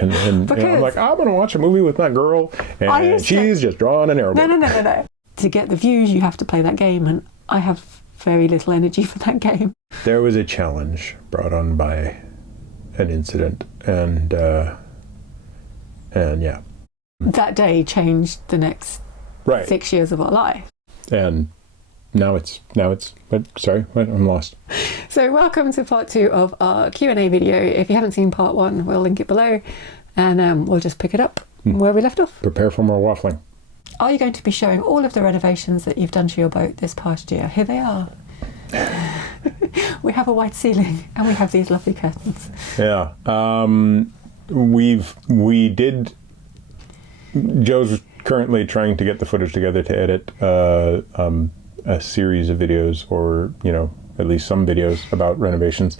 And I'm like, I'm going to watch a movie with my girl, and she's just drawing a narrowboat. No. To get the views, you have to play that game, and I have very little energy for that game. There was a challenge brought on by an incident, and yeah. That day changed the next 6 years of our life. And now it's, I'm lost. So welcome to part 2 of our Q&A video. If you haven't seen part 1, we'll link it below, and we'll just pick it up where we left off. Prepare for more waffling. Are you going to be showing all of the renovations that you've done to your boat this past year? Here they are. We have a white ceiling and we have these lovely curtains. Yeah. Joe's currently trying to get the footage together to edit a series of videos, or, at least some videos about renovations.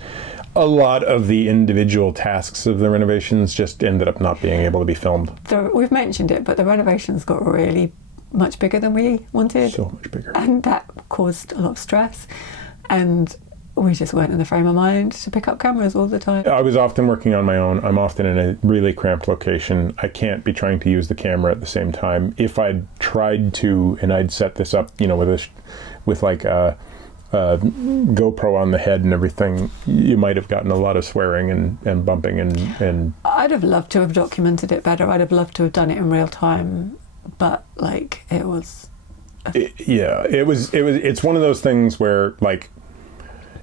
A lot of the individual tasks of the renovations just ended up not being able to be filmed. We've mentioned it, but the renovations got really much bigger than we wanted. So much bigger. And that caused a lot of stress. And we just weren't in the frame of mind to pick up cameras all the time. I was often working on my own. I'm often in a really cramped location. I can't be trying to use the camera at the same time. If I'd tried to, and I'd set this up, with like a GoPro on the head and everything, you might have gotten a lot of swearing and bumping and I'd have loved to have documented it better. I'd have loved to have done it in real time, but it's one of those things where, like,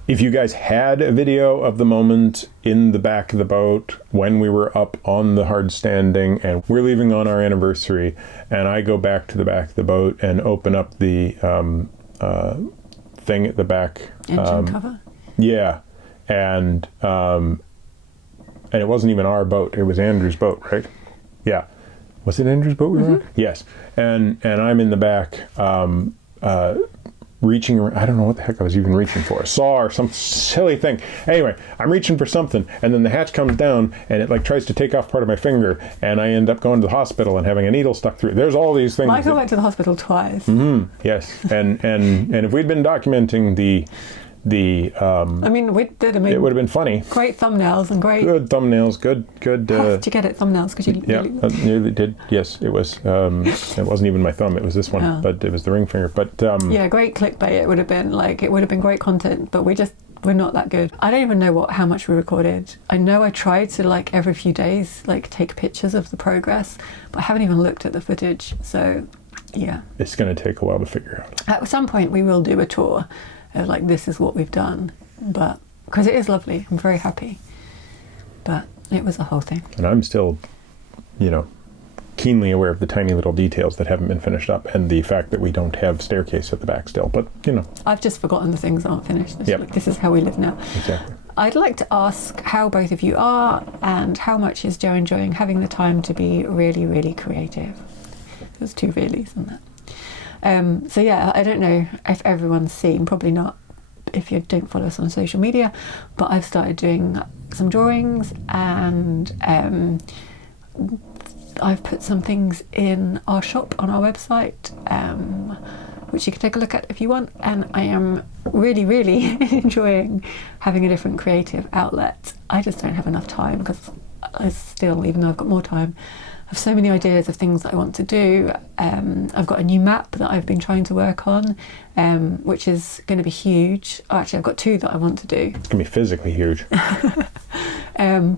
if you guys had a video of the moment in the back of the boat when we were up on the hard standing and we're leaving on our anniversary, and I go back to the back of the boat and open up the thing at the back, engine cover. Yeah, and it wasn't even our boat; it was Andrew's boat, right? Yeah, was it Andrew's boat we were on? Yes, and I'm in the back, reaching. I don't know what the heck I was even reaching for, a saw or some silly thing. Anyway, I'm reaching for something, and then the hatch comes down, and it tries to take off part of my finger, and I end up going to the hospital and having a needle stuck through it. There's all these things. Michael went to the hospital twice. Yes, and if we'd been documenting the I mean, we did. I mean, it would have been funny. Great thumbnails and great. Good thumbnails. Good. How did you get it? Thumbnails? Because you. Yeah, nearly did. Yes, it was. It wasn't even my thumb. It was this one, but it was the ring finger. But yeah, great clickbait. It would have been it would have been great content, but we're not that good. I don't even know how much we recorded. I know I tried to every few days take pictures of the progress, but I haven't even looked at the footage. So yeah, it's going to take a while to figure out. At some point, we will do a tour of this is what we've done, but because it is lovely, I'm very happy. But it was a whole thing. And I'm still, keenly aware of the tiny little details that haven't been finished up, and the fact that we don't have staircase at the back still. But I've just forgotten the things that aren't finished. This is how we live now. Exactly. I'd like to ask how both of you are, and how much is Joe enjoying having the time to be really, really creative. There's 2 reallys on that. So yeah, I don't know if everyone's seen, probably not if you don't follow us on social media, but I've started doing some drawings, and I've put some things in our shop on our website, which you can take a look at if you want, and I am really, really enjoying having a different creative outlet. I just don't have enough time, because I still, even though I've got more time, I have so many ideas of things that I want to do. I've got a new map that I've been trying to work on, which is going to be huge. Actually, I've got 2 that I want to do. It's going to be physically huge. I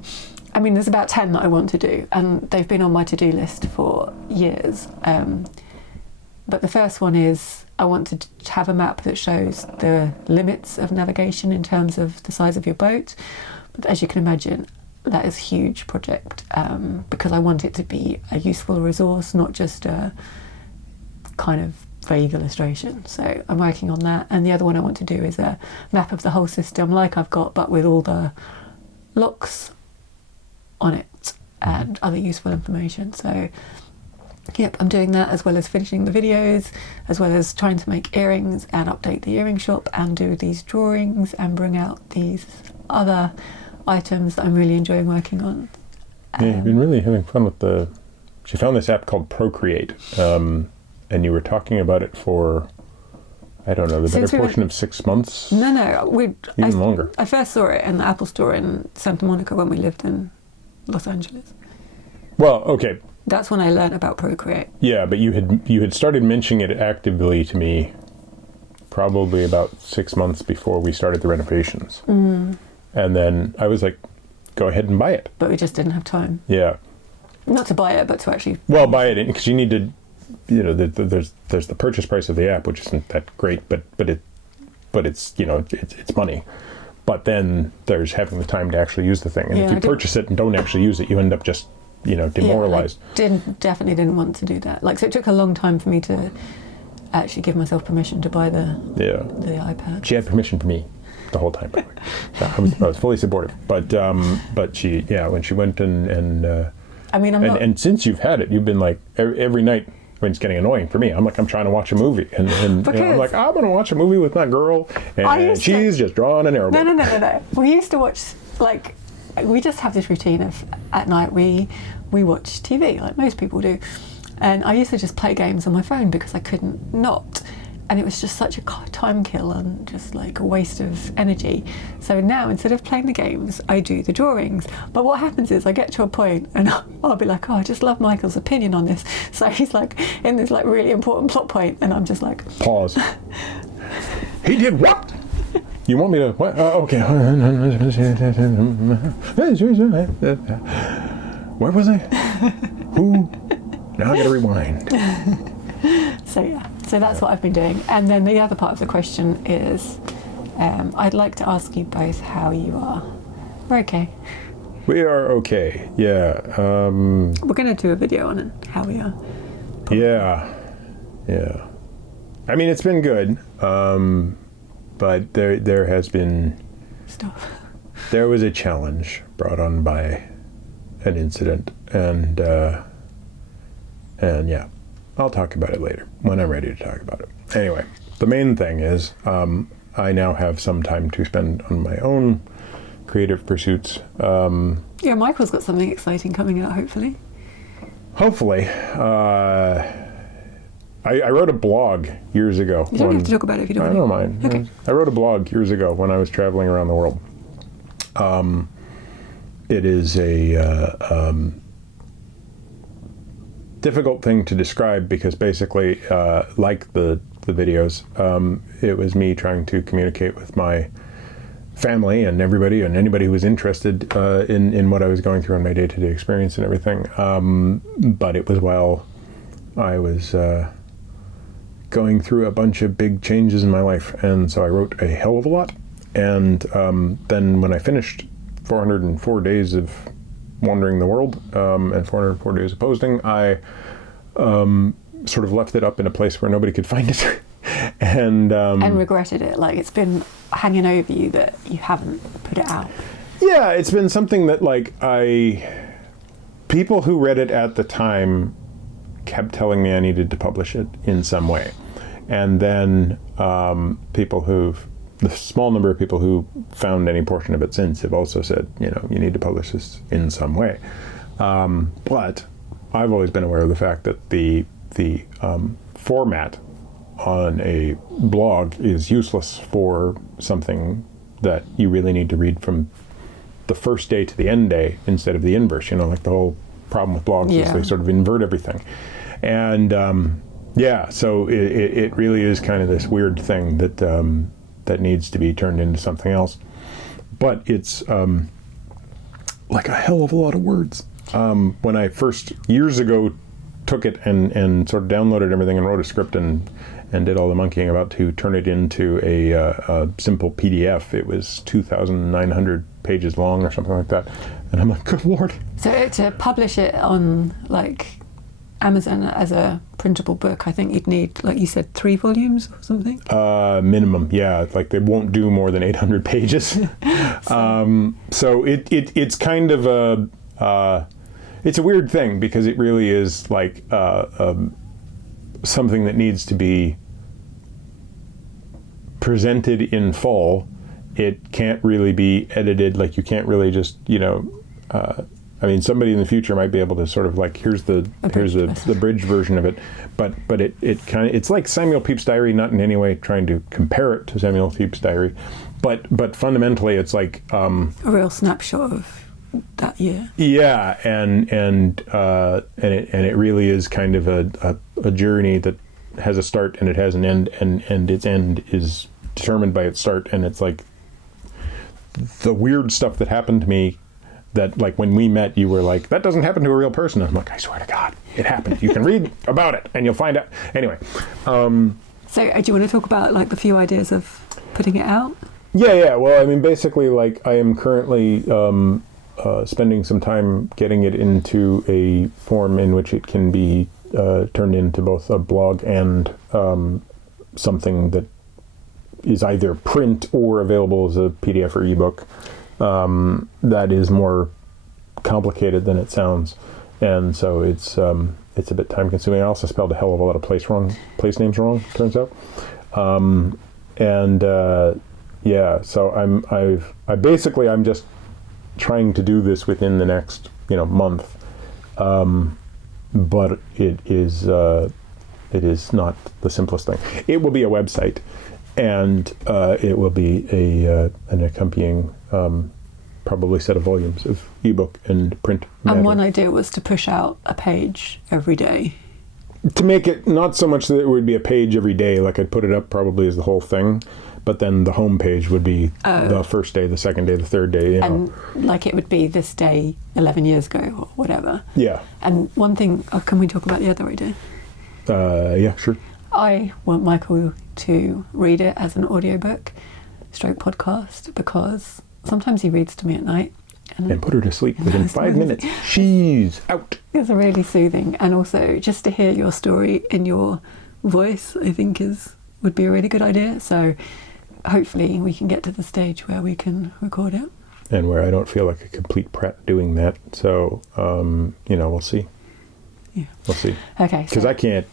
mean, there's about 10 that I want to do, and they've been on my to-do list for years. But the first one is I want to have a map that shows the limits of navigation in terms of the size of your boat. But as you can imagine, that is a huge project, because I want it to be a useful resource, not just a kind of vague illustration. So I'm working on that. And the other one I want to do is a map of the whole system, like I've got, but with all the locks on it and other useful information. So yep, I'm doing that, as well as finishing the videos, as well as trying to make earrings and update the earring shop and do these drawings and bring out these other items that I'm really enjoying working on. Yeah, you've been really having fun with she found this app called Procreate, and you were talking about it for, I don't know, the better portion of 6 months? No, longer. I first saw it in the Apple store in Santa Monica when we lived in Los Angeles. Well, okay. That's when I learned about Procreate. Yeah, but you had started mentioning it actively to me probably about 6 months before we started the renovations. And then I was like, go ahead and buy it. But we just didn't have time. Yeah. Not to buy it, but to actually... Well, buy it because you need to, there's the purchase price of the app, which isn't that great, but it's, it's money. But then there's having the time to actually use the thing. And if you purchase it and don't actually use it, you end up just, demoralized. Yeah, definitely didn't want to do that. So it took a long time for me to actually give myself permission to buy the iPad. She had permission for me the whole time, by the way. So I was fully supportive. But she, when she went and I mean, and since you've had it, you've been like every night. I mean, it's getting annoying for me. I'm trying to watch a movie, and I'm like, I'm going to watch a movie with my girl, and she's just drawing a narrowboat. No. We used to watch, we just have this routine of at night we watch TV like most people do, and I used to just play games on my phone because I couldn't not. And it was just such a time kill and just like a waste of energy. So now, instead of playing the games, I do the drawings. But what happens is I get to a point and I'll be like, I just love Michael's opinion on this. So he's like in this like really important plot point, and I'm just like... Pause. He did what? You want me to... What? Okay. Where was I? Who? Now I gotta rewind. So that's what I've been doing. And then the other part of the question is, I'd like to ask you both how you are. We're okay. We are okay, yeah. We're going to do a video on it, how we are. Probably. Yeah. I mean, it's been good, but there has been... Stuff. There was a challenge brought on by an incident, and yeah. I'll talk about it later, when I'm ready to talk about it. Anyway, the main thing is I now have some time to spend on my own creative pursuits. Yeah, Michael's got something exciting coming out, hopefully. Hopefully. I wrote a blog years ago. You don't have to talk about it if you don't want to. I don't mind. Okay. I wrote a blog years ago when I was traveling around the world. It is a... difficult thing to describe because basically, like the videos, it was me trying to communicate with my family and everybody and anybody who was interested in what I was going through in my day-to-day experience and everything. But it was while I was going through a bunch of big changes in my life, and so I wrote a hell of a lot. And then when I finished 404 days of wandering the world and 404 days of posting, I sort of left it up in a place where nobody could find it. and regretted it. Like, it's been hanging over you that you haven't put it out. Yeah, it's been something that people who read it at the time kept telling me I needed to publish it in some way. And then the small number of people who found any portion of it since have also said, you need to publish this in some way. But I've always been aware of the fact that the format on a blog is useless for something that you really need to read from the first day to the end day instead of the inverse. Like the whole problem with blogs is they sort of invert everything. And so it really is kind of this weird thing that needs to be turned into something else. But it's like a hell of a lot of words. When I first, years ago, took it and sort of downloaded everything and wrote a script and did all the monkeying about to turn it into a simple PDF, it was 2,900 pages long or something like that. And I'm like, good Lord. So to publish it on Amazon as a printable book, I think you'd need, like you said, 3 volumes or something? Minimum, yeah. Like they won't do more than 800 pages. So it's kind of it's a weird thing because it really is like something that needs to be presented in full. It can't really be edited. Like you can't really just, I mean, somebody in the future might be able to sort of like, here's the bridge version of it, but it's like Samuel Pepys' Diary, not in any way trying to compare it to Samuel Pepys' Diary, but fundamentally it's like a real snapshot of that year. Yeah, and it really is kind of a journey that has a start and it has an end, and its end is determined by its start. And it's like the weird stuff that happened to me, that like when we met, you were like, that doesn't happen to a real person. I'm like, I swear to God, it happened. You can read about it and you'll find out. Anyway. So do you want to talk about like the few ideas of putting it out? Yeah. Well, I mean, basically, like I am currently spending some time getting it into a form in which it can be turned into both a blog and something that is either print or available as a PDF or ebook. That is more complicated than it sounds, and so it's a bit time consuming. I also spelled a hell of a lot of place names wrong, turns out. Yeah, so I'm just trying to do this within the next month, but it is not the simplest thing. It will be a website, and it will be an accompanying probably set of volumes of ebook and print matter. And one idea was to push out a page every day. To make it not so much that it would be a page every day, like I'd put it up probably as the whole thing, but then the home page would be the first day, the second day, the third day. And like it would be this day 11 years ago or whatever. Yeah. And one thing, can we talk about the other idea? Yeah, sure. I want Michael to read it as an audiobook stroke podcast, because sometimes he reads to me at night. And put her to sleep within 5 minutes. She's out. It's really soothing. And also just to hear your story in your voice, I think would be a really good idea. So hopefully we can get to the stage where we can record it. And where I don't feel like a complete prat doing that. So, we'll see. Yeah. We'll see. Okay. Because I can't,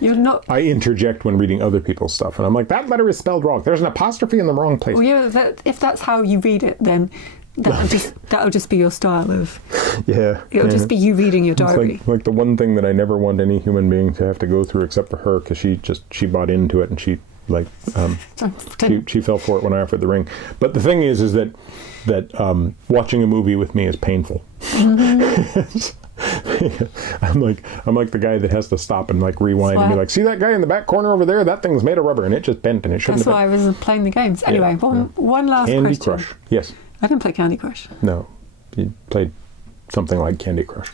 You're not. I interject when reading other people's stuff, and I'm like, that letter is spelled wrong. There's an apostrophe in the wrong place. Well, yeah, if that's how you read it, then that'll just be your style of. Yeah. It'll just be you reading your diary. It's like the one thing that I never want any human being to have to go through, except for her, because she bought into it, and she fell for it when I offered the ring. But the thing is that watching a movie with me is painful. Mm-hmm. I'm like the guy that has to stop and like rewind and be like, see that guy in the back corner over there? That thing's made of rubber and it just bent and it shouldn't have been. That's why I was playing the games. Anyway, one last Candy question. Crush. Yes. I didn't play Candy Crush. No. You played something like Candy Crush.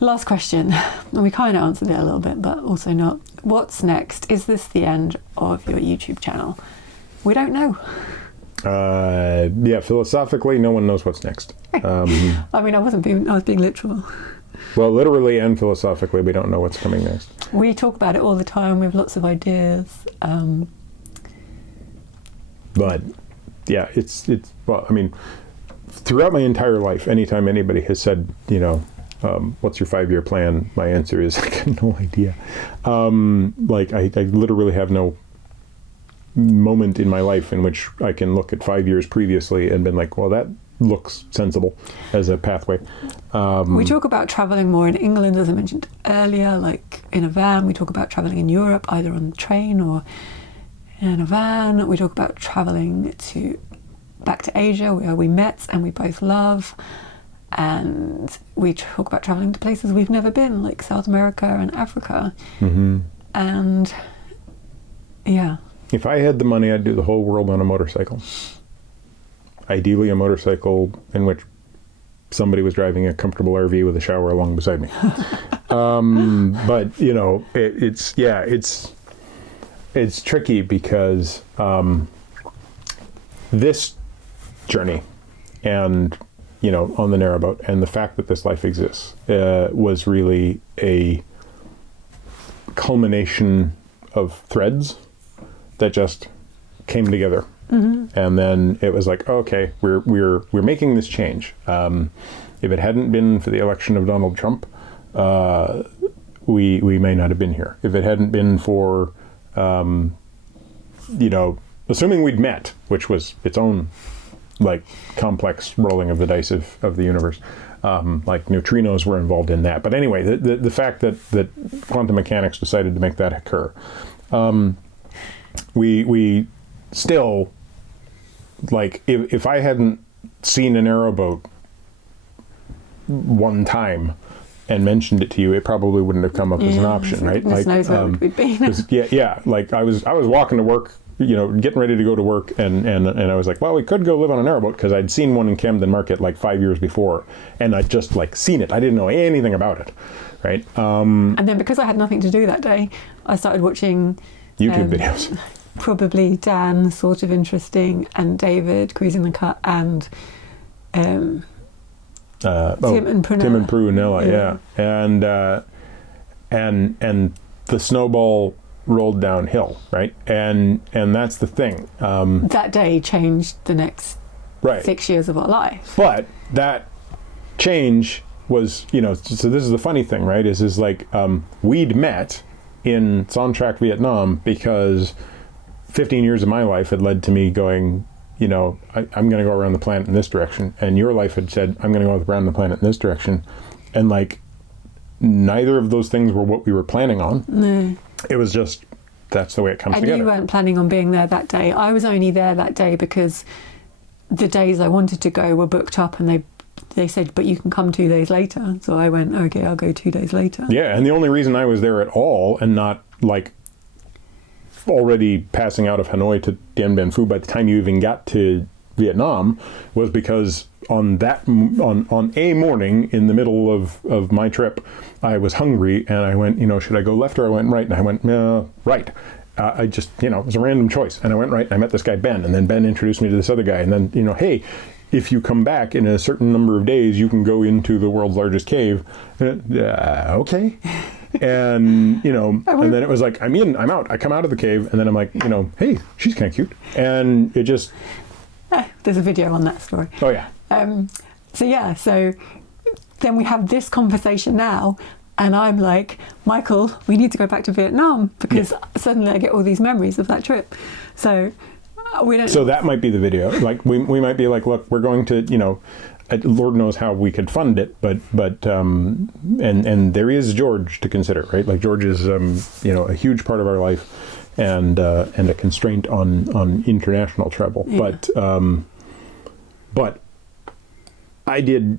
Last question. And we kind of answered it a little bit, but also not. What's next? Is this the end of your YouTube channel? We don't know. Yeah, philosophically, no one knows what's next. I mean, I was being literal. Well, literally and philosophically, we don't know what's coming next. We talk about it all the time. We have lots of ideas. But yeah, it's well, I mean, throughout my entire life, anytime anybody has said, what's your 5-year plan? My answer is, I have no idea. I literally have no moment in my life in which I can look at 5 years previously and been like, well, that looks sensible as a pathway. We talk about traveling more in England, as I mentioned earlier, like in a van. We talk about traveling in Europe, either on the train or in a van. We talk about traveling back to Asia, where we met and we both love. And we talk about traveling to places we've never been, like South America and Africa. Mm-hmm. And yeah. If I had the money, I'd do the whole world on a motorcycle. Ideally, a motorcycle in which somebody was driving a comfortable RV with a shower along beside me. But it's tricky because this journey and on the Narrowboat and the fact that this life exists was really a culmination of threads that just came together. Mm-hmm. And then it was like, okay, we're making this change. If it hadn't been for the election of Donald Trump, we may not have been here. If it hadn't been for, assuming we'd met, which was its own like complex rolling of the dice of the universe, like neutrinos were involved in that. But anyway, the fact that quantum mechanics decided to make that occur, we still like if I hadn't seen a Narrowboat one time and mentioned it to you, it probably wouldn't have come up as an option, right? Goodness knows where we'd be. yeah. Like I was walking to work, getting ready to go to work, and I was like, well, we could go live on a Narrowboat, because I'd seen one in Camden Market like 5 years before, and I'd just like seen it. I didn't know anything about it, right? And then because I had nothing to do that day, I started watching YouTube videos. Probably Dan, Sort of Interesting, and David, Cruising the Cut, and Tim and Prunella, yeah. And the snowball rolled downhill, right? And that's the thing. That day changed the next 6 years of our life. But that change was, so this is the funny thing, right? Is like we'd met in Son Trac, Vietnam, because 15 years of my life had led to me going, I'm going to go around the planet in this direction. And your life had said, I'm going to go around the planet in this direction. And like, neither of those things were what we were planning on. No. It was just, that's the way it comes together. And you weren't planning on being there that day. I was only there that day because the days I wanted to go were booked up, and they said, but you can come 2 days later. So I went, okay, I'll go 2 days later. Yeah, and the only reason I was there at all and not like already passing out of Hanoi to Dien Bien Phu by the time you even got to Vietnam was because on a morning in the middle of my trip, I was hungry, and I went, should I go left or I went right? And I went, right. I just, it was a random choice. And I went right, and I met this guy, Ben, and then Ben introduced me to this other guy. And then, hey, if you come back in a certain number of days, you can go into the world's largest cave. Okay. And, and then it was like, I'm in, I'm out. I come out of the cave, and then I'm like, hey, she's kind of cute. And it just... There's a video on that story. Oh, yeah. So then we have this conversation now, and I'm like, Michael, we need to go back to Vietnam, because suddenly I get all these memories of that trip. So we don't... So that might be the video. Like, we might be like, look, we're going to, Lord knows how we could fund it, but and there is George to consider, right? Like George is a huge part of our life, and a constraint on international travel. Yeah. But I did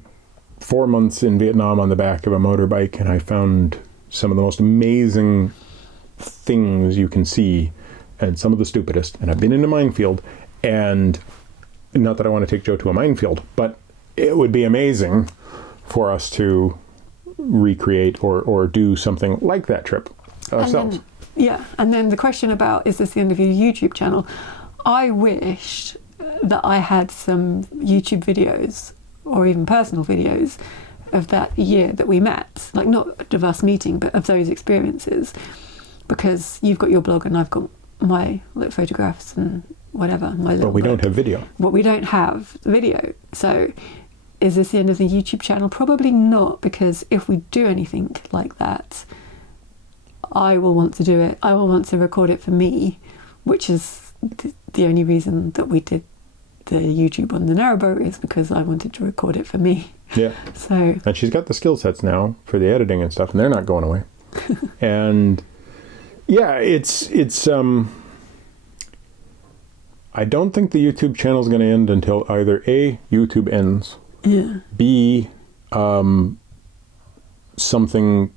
4 months in Vietnam on the back of a motorbike, and I found some of the most amazing things you can see, and some of the stupidest. And I've been in a minefield, and not that I want to take Joe to a minefield, but it would be amazing for us to recreate or do something like that trip ourselves. And then the question about, is this the end of your YouTube channel? I wish that I had some YouTube videos, or even personal videos, of that year that we met. Like, not of us meeting, but of those experiences. Because you've got your blog and I've got my photographs and whatever. But we don't have video. But we don't have video. So is this the end of the YouTube channel? Probably not, because if we do anything like that, I will want to do it. I will want to record it for me, which is the only reason that we did the YouTube on the Narrowboat, is because I wanted to record it for me. Yeah. So. And she's got the skill sets now for the editing and stuff, and they're not going away. And yeah, it's I don't think the YouTube channel is going to end until either A, YouTube ends, B, something...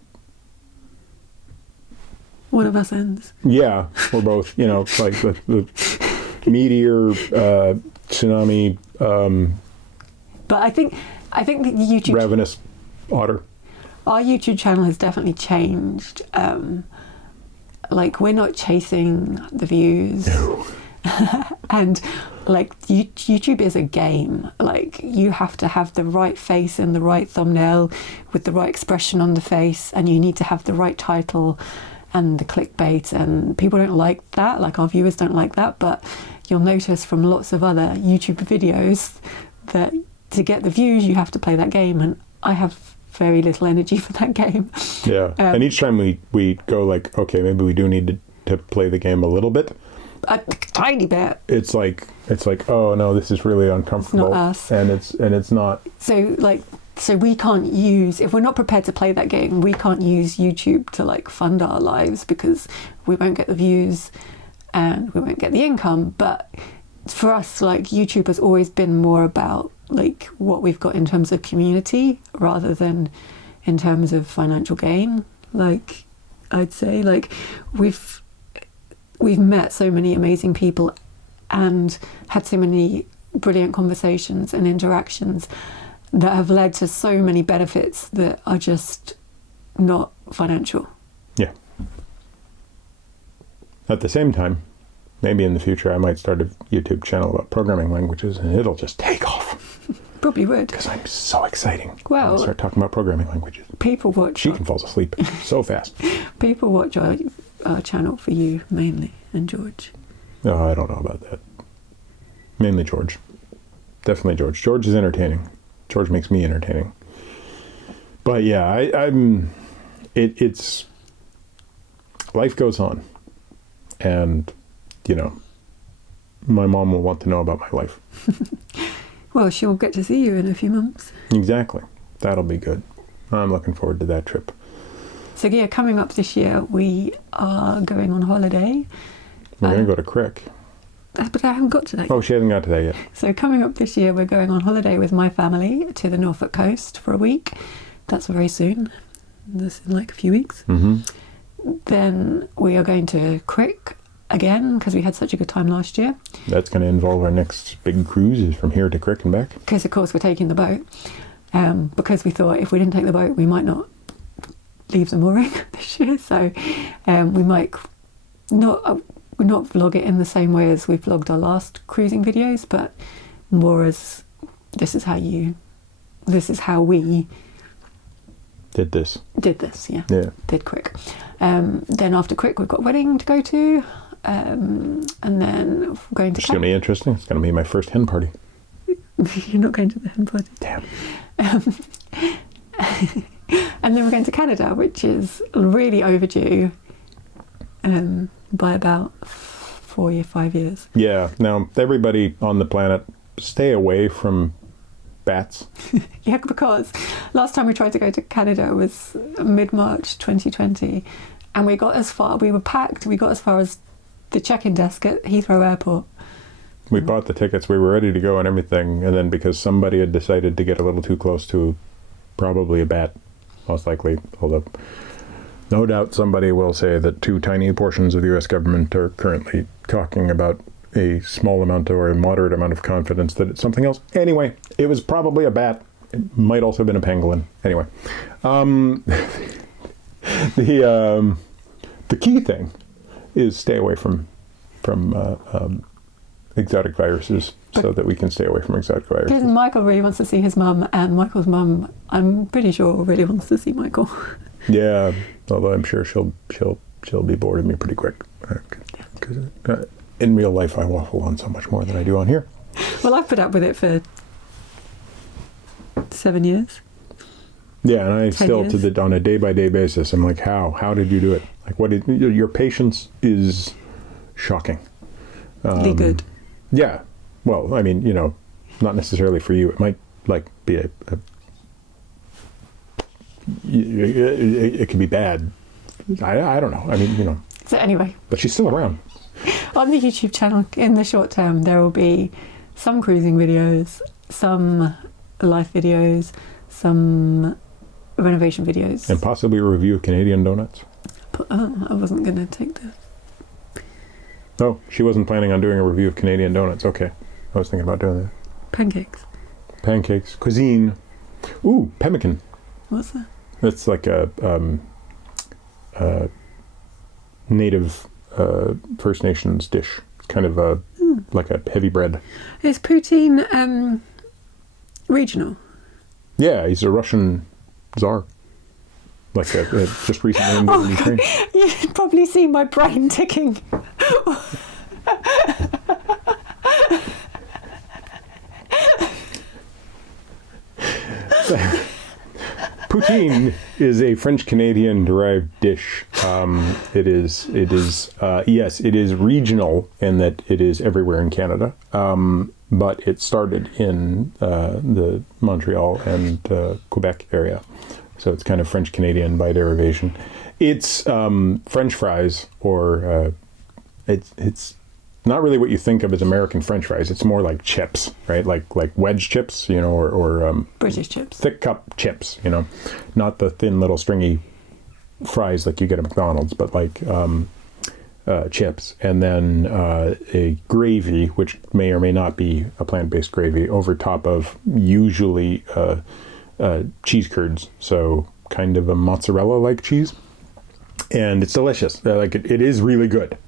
One of us ends. Yeah, we're both, like the meteor, tsunami. But I think the YouTube... Ravenous otter. Our YouTube channel has definitely changed. Like, we're not chasing the views. No. And like, YouTube is a game. Like, you have to have the right face and the right thumbnail with the right expression on the face, and you need to have the right title and the clickbait, and people don't like that. Like, our viewers don't like that, but you'll notice from lots of other YouTube videos that to get the views you have to play that game, and I have very little energy for that game. Yeah. And each time we go like, okay, maybe we do need to play the game a little bit. A tiny bit. It's like, oh no, this is really uncomfortable. It's not us. And it's not. So we can't use, if we're not prepared to play that game, we can't use YouTube to like fund our lives, because we won't get the views and we won't get the income. But for us, like, YouTube has always been more about like what we've got in terms of community rather than in terms of financial gain. Like, I'd say, like, we've met so many amazing people and had so many brilliant conversations and interactions that have led to so many benefits that are just not financial. Yeah. At the same time, maybe in the future I might start a YouTube channel about programming languages, and it'll just take off. Probably would. Because I'm so exciting. Well, I'll start talking about programming languages. People watch. She can fall asleep so fast. People watch our channel for you mainly, and George. Oh, I don't know about that. Mainly George. Definitely George. George is entertaining. George makes me entertaining. But yeah, it's life goes on, and you know, my mom will want to know about my life. Well, she'll get to see you in a few months. Exactly. That'll be good. I'm looking forward to that trip. So yeah, coming up this year, we are going on holiday. We're going to go to Crick. But I haven't got to that yet. Oh, she hasn't got to that yet. So coming up this year, we're going on holiday with my family to the Norfolk coast for a week. That's very soon. That's in like a few weeks. Mm-hmm. Then we are going to Crick again because we had such a good time last year. That's going to involve our next big cruise is from here to Crick and back. Because of course we're taking the boat. Because we thought if we didn't take the boat, we might not leave the mooring this year. So we might not vlog it in the same way as we vlogged our last cruising videos, but more as this is how we Did this. Yeah. Did Crick. Then after Crick, we've got a wedding to go to. And then we're going to... It's going to be interesting. It's going to be my first hen party. You're not going to the hen party. Damn. And then we're going to Canada, which is really overdue by about 4 or 5 years. Yeah. Now, everybody on the planet, stay away from bats. Yeah, because last time we tried to go to Canada was mid-March 2020, and we got as far as the check-in desk at Heathrow Airport. We bought the tickets, we were ready to go and everything, and then because somebody had decided to get a little too close to probably a bat, most likely, although no doubt somebody will say that 2 tiny portions of the US government are currently talking about a small amount or a moderate amount of confidence that it's something else. Anyway, it was probably a bat. It might also have been a pangolin. Anyway, the key thing is stay away from exotic viruses, so that we can stay away from exotic viruses. Because Michael really wants to see his mum, and Michael's mum, I'm pretty sure, really wants to see Michael. Yeah, although I'm sure she'll be bored of me pretty quick. Because in real life, I waffle on so much more than I do on here. Well, I've put up with it for 7 years. Yeah, and I still, years. on a day-by-day basis, I'm like, how did you do it? Like, your patience is shocking. Really good. Yeah. Well, I mean, not necessarily for you. It might, like, be it could be bad. I don't know. I mean, So anyway. But she's still around. On the YouTube channel, in the short term, there will be some cruising videos, some life videos, some renovation videos. And possibly a review of Canadian donuts. But, I wasn't going to take the... Oh, she wasn't planning on doing a review of Canadian donuts. Okay. I was thinking about doing that. Pancakes. Pancakes. Cuisine. Ooh, pemmican. What's that? It's like a native First Nations dish. It's kind of like a heavy bread. Is poutine regional? Yeah, he's a Russian czar. Like just recently in the Ukraine. You've probably seen my brain ticking. Poutine is a French-Canadian derived dish. It is regional in that it is everywhere in Canada. But it started in the Montreal and Quebec area. So it's kind of French-Canadian by derivation. It's French fries, or it's not really what you think of as American French fries. It's more like chips, right? Like wedge chips, you know, or British chips. thick cup chips, you know, not the thin little stringy fries like you get at McDonald's, but like chips, and then a gravy, which may or may not be a plant-based gravy, over top of usually cheese curds, so kind of a mozzarella-like cheese, and it's delicious. Like it is really good.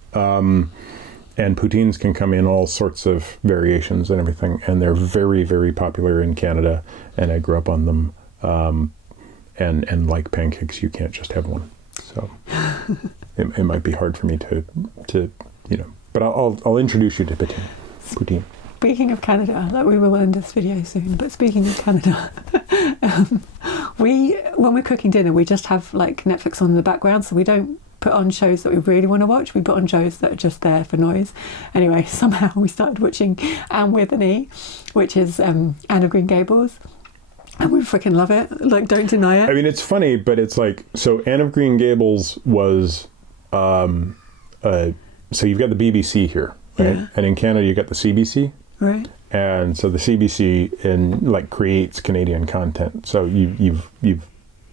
And poutines can come in all sorts of variations and everything, and they're very, very popular in Canada, and I grew up on them. And like pancakes, you can't just have one. So it might be hard for me to you know, but I'll introduce you to poutine. Speaking of Canada, like we will end this video soon, but speaking of Canada, when we're cooking dinner, we just have like Netflix on in the background, so we don't put on shows that we really want to watch. We put on shows that are just there for noise. Anyway, somehow we started watching Anne with an E, which is Anne of Green Gables. And we freaking love it. Like, don't deny it. I mean, it's funny, but it's like, so Anne of Green Gables was, so you've got the BBC here, right? Yeah. And in Canada, you got the CBC. Right. And so the CBC creates Canadian content. So you've you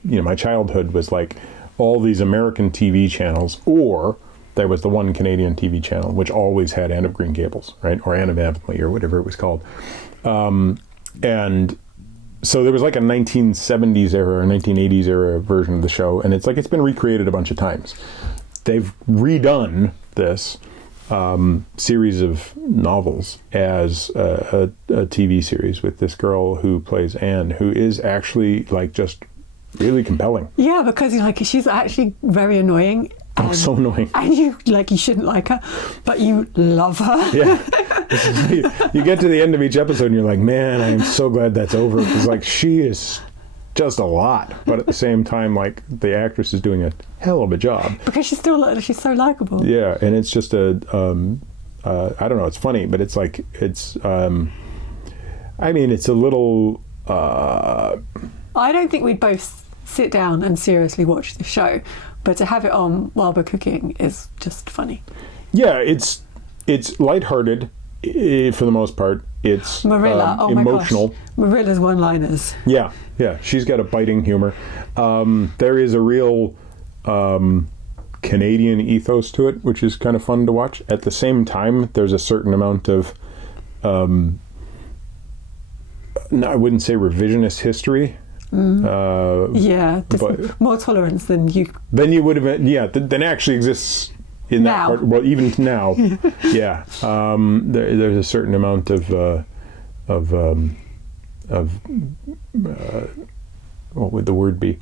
know, my childhood was like all these American TV channels, or there was the one Canadian TV channel, which always had Anne of Green Gables, right? Or Anne of Avonlea, or whatever it was called. And so there was like a 1970s era or 1980s era version of the show, and it's like it's been recreated a bunch of times. They've redone this series of novels as a TV series with this girl who plays Anne, who is actually like just really compelling. Yeah, because like she's actually very annoying. Oh, so annoying. And you shouldn't like her, but you love her. Yeah. You get to the end of each episode and you're like, man, I am so glad that's over, because like she is just a lot, but at the same time, like the actress is doing a hell of a job. Because she's so likable. Yeah, and it's just I don't know, it's funny, but it's like, it's, I mean, it's a little... I don't think we'd both sit down and seriously watch the show, but to have it on while we're cooking is just funny. Yeah, it's lighthearted for the most part. It's Marilla, oh my emotional. gosh. Marilla's one-liners. Yeah, she's got a biting humor. There is a real Canadian ethos to it, which is kind of fun to watch. At the same time, there's a certain amount of, no, I wouldn't say revisionist history. But more tolerance than you would have been, than actually exists in that part. Well, even now, yeah. There's a certain amount of what would the word be?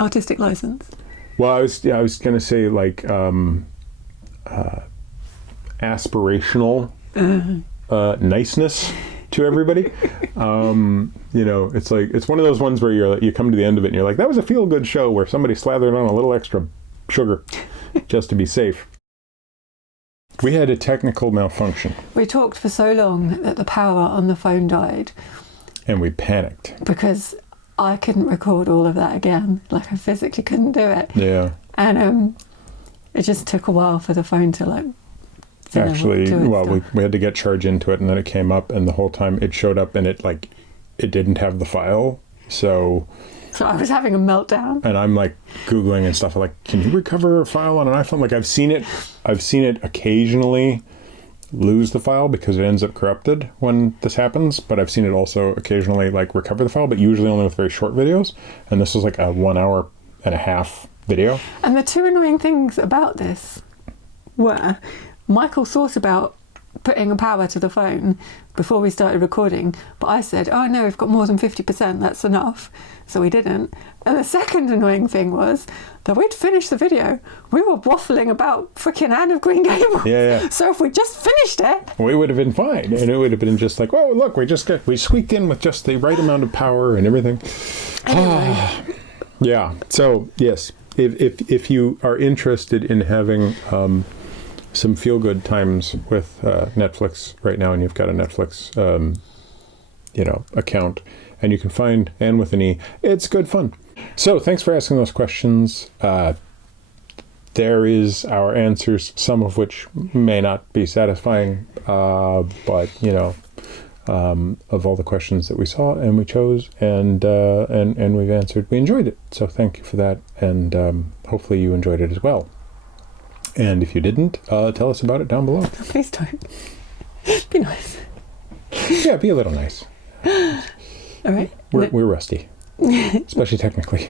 Artistic license. Well, I was going to say like aspirational niceness to everybody. You know, it's like, it's one of those ones where you come to the end of it and you're like, that was a feel-good show where somebody slathered on a little extra sugar just to be safe. We had a technical malfunction. We talked for so long that the power on the phone died. And we panicked. Because I couldn't record all of that again. Like, I physically couldn't do it. Yeah. And it just took a while for the phone to like... Actually, well, we had to get charge into it, and then it came up, and the whole time it showed up, and it didn't have the file, so I was having a meltdown. And I'm like Googling and stuff, like, can you recover a file on an iPhone? Like, I've seen it occasionally lose the file because it ends up corrupted when this happens, but I've seen it also occasionally like recover the file, but usually only with very short videos, and this was like a 1 hour and a half video. And the two annoying things about this were... Michael thought about putting a power to the phone before we started recording, but I said, oh no, we've got more than 50%, that's enough. So we didn't. And the second annoying thing was that we'd finished the video. We were waffling about freaking Anne of Green Gables. Yeah. So if we just finished it, we would have been fine. And it would have been just like, oh, look, we squeaked in with just the right amount of power and everything. Anyway. Yeah. So yes, if you are interested in having some feel-good times with Netflix right now, and you've got a Netflix account, and you can find Anne with an E, it's good fun. So thanks for asking those questions. there is our answers, some of which may not be satisfying, but of all the questions that we saw and we chose and we've answered, we enjoyed it. So thank you for that, and hopefully you enjoyed it as well. And if you didn't, tell us about it down below. Please don't. Be nice. Yeah, be a little nice. All right. We're rusty, especially technically.